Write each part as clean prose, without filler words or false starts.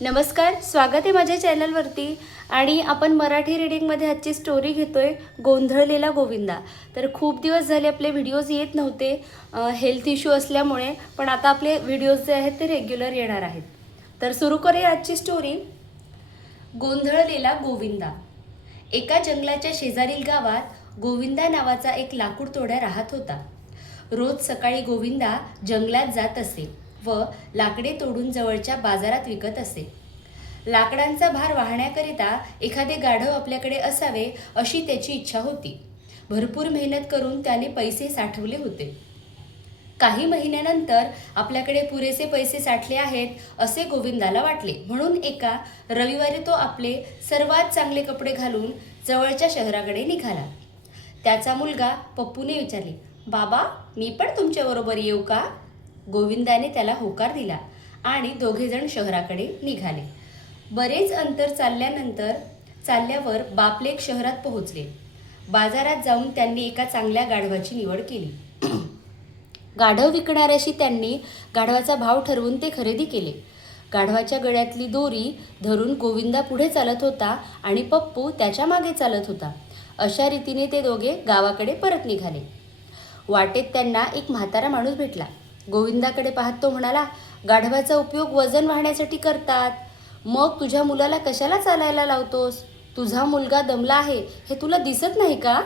नमस्कार, स्वागत आहे माझ्या चॅनलवरती. आणि आपण मराठी रीडिंगमध्ये आजची स्टोरी घेतोय, गोंधळलेला गोविंदा. तर खूप दिवस झाले आपले व्हिडिओज येत नव्हते हेल्थ इश्यू असल्यामुळे, पण आता आपले व्हिडिओज जे आहेत ते रेग्युलर येणार आहेत. तर सुरू करूया आजची स्टोरी. गोंधळलेला गोविंदा. एका जंगलाच्या शेजारील गावात गोविंदा नावाचा एक लाकूड तोड्या राहत होता. रोज सकाळी गोविंदा जंगलात जात असे व लाकडे तोडून जवळच्या बाजारात विकत असे. लाकडांचा भार वाहण्याकरिता एखादे गाढव आपल्याकडे असावे अशी त्याची इच्छा होती. भरपूर मेहनत करून त्याने पैसे साठवले होते. काही महिन्यानंतर आपल्याकडे पुरेसे पैसे साठले आहेत असे गोविंदाला वाटले, म्हणून एका रविवारी तो आपले सर्वात चांगले कपडे घालून जवळच्या शहराकडे निघाला. त्याचा मुलगा पप्पूने विचारले, बाबा, मी पण तुमच्याबरोबर येऊ का? गोविंदाने त्याला होकार दिला आणि दोघेजण शहराकडे निघाले. बरेच अंतर चालल्यावर बापलेक शहरात पोहोचले. बाजारात जाऊन त्यांनी एका चांगल्या गाढवाची निवड केली. गाढव विकणाऱ्याशी त्यांनी गाढवाचा भाव ठरवून ते खरेदी केले. गाढवाच्या गळ्यातली दोरी धरून गोविंदा पुढे चालत होता आणि पप्पू त्याच्या मागे चालत होता. अशा रीतीने ते दोघे गावाकडे परत निघाले. वाटेत त्यांना एक म्हातारा माणूस भेटला. गोविंदाकडे पाहत तो म्हणाला, गाढवाचा उपयोग वजन वाहण्यासाठी करतात, मग तुझ्या मुलाला कशाला चालायला लावतोस? तुझा मुलगा दमला आहे हे तुला दिसत नाही का?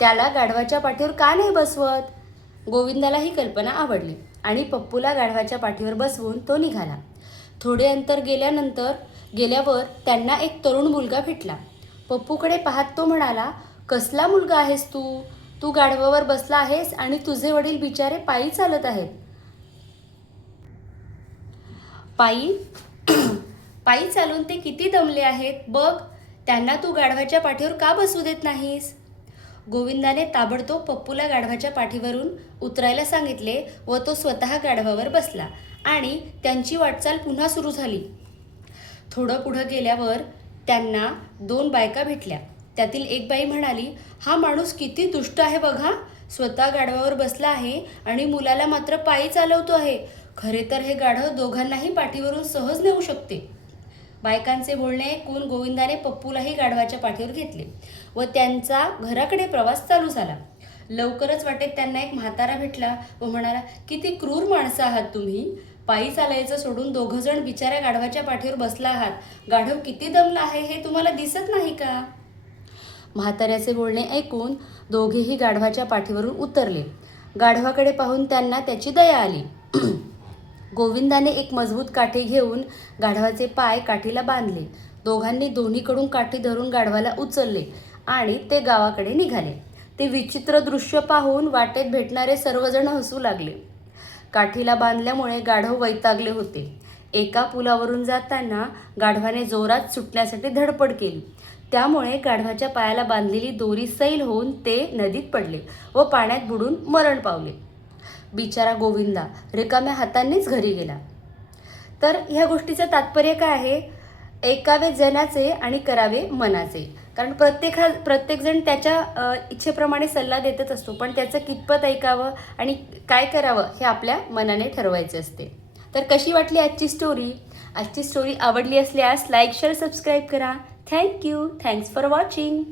त्याला गाढवाच्या पाठीवर का नाही बसवत? गोविंदाला ही कल्पना आवडली आणि पप्पूला गाढवाच्या पाठीवर बसवून तो निघाला. थोडे अंतर गेल्यावर त्यांना एक तरुण मुलगा भेटला. पप्पूकडे पाहत तो म्हणाला, कसला मुलगा आहेस तू? तू गाढवावर बसला आहेस आणि तुझे वडील बिचारे पायी चालत आहेत. पायी चालून ते किती दमले आहेत बघ. त्यांना तू गाढवाच्या पाठीवर का बसू देत नाहीस? गोविंदाने ताबडतोब पप्पूला गाढवाच्या पाठीवरून उतरायला सांगितले व तो स्वतः गाढवावर बसला आणि त्यांची वाटचाल पुन्हा सुरू झाली. थोडं पुढं गेल्यावर त्यांना दोन बायका भेटल्या. त्यातील एक बाई म्हणाली, हा माणूस किती दुष्ट आहे बघा. स्वतः गाढवावर बसला आहे आणि मुलाला मात्र पायी चालवतो आहे. खरे तर हे गाढव दोघांनाही पाठीवरून सहज नेऊ शकते. बायकांचे बोलणे ऐकून गोविंदाने पप्पूलाही गाढवाच्या पाठीवर घेतले व त्यांचा घराकडे प्रवास चालू झाला. लवकरच वाटेत त्यांना एक म्हातारा भेटला व म्हणाला, किती क्रूर माणसं आहात तुम्ही. पायी चालायचं सोडून दोघंजण बिचाऱ्या गाढवाच्या पाठीवर बसला आहात. गाढव किती दमला आहे हे तुम्हाला दिसत नाही का? म्हाताऱ्याचे बोलणे ऐकून दोघेही गाढवाच्या पाठीवरून उतरले. गाढवाकडे पाहून त्यांना त्याची दया आली. गोविंदाने एक मजबूत काठी घेऊन गाढवाचे पाय काठीला बांधले. दोघांनी दोन्हीकडून काठी धरून गाढवाला उचलले आणि ते गावाकडे निघाले. ते विचित्र दृश्य पाहून वाटेत भेटणारे सर्वजण हसू लागले. काठीला बांधल्यामुळे गाढव वैतागले होते. एका पुलावरून जाताना गाढवाने जोरात सुटण्यासाठी धडपड केली. त्यामुळे गाढवाच्या पायाला बांधलेली दोरी सैल होऊन ते नदीत पडले व पाण्यात बुडून मरण पावले. बिचारा गोविंदा रिकाम्या हातांनीच घरी गेला. तर ह्या गोष्टीचं तात्पर्य काय आहे? ऐकावे जनाचे आणि करावे मनाचे. कारण प्रत्येकजण त्याच्या इच्छेप्रमाणे सल्ला देतच असतो, पण त्याचं कितपत ऐकावं आणि काय करावं हे आपल्या मनाने ठरवायचे असते. तर कशी वाटली आजची स्टोरी? आजची स्टोरी आवडली असल्यास लाईक, शेअर, सबस्क्राईब करा. थँक्यू. Thanks for watching.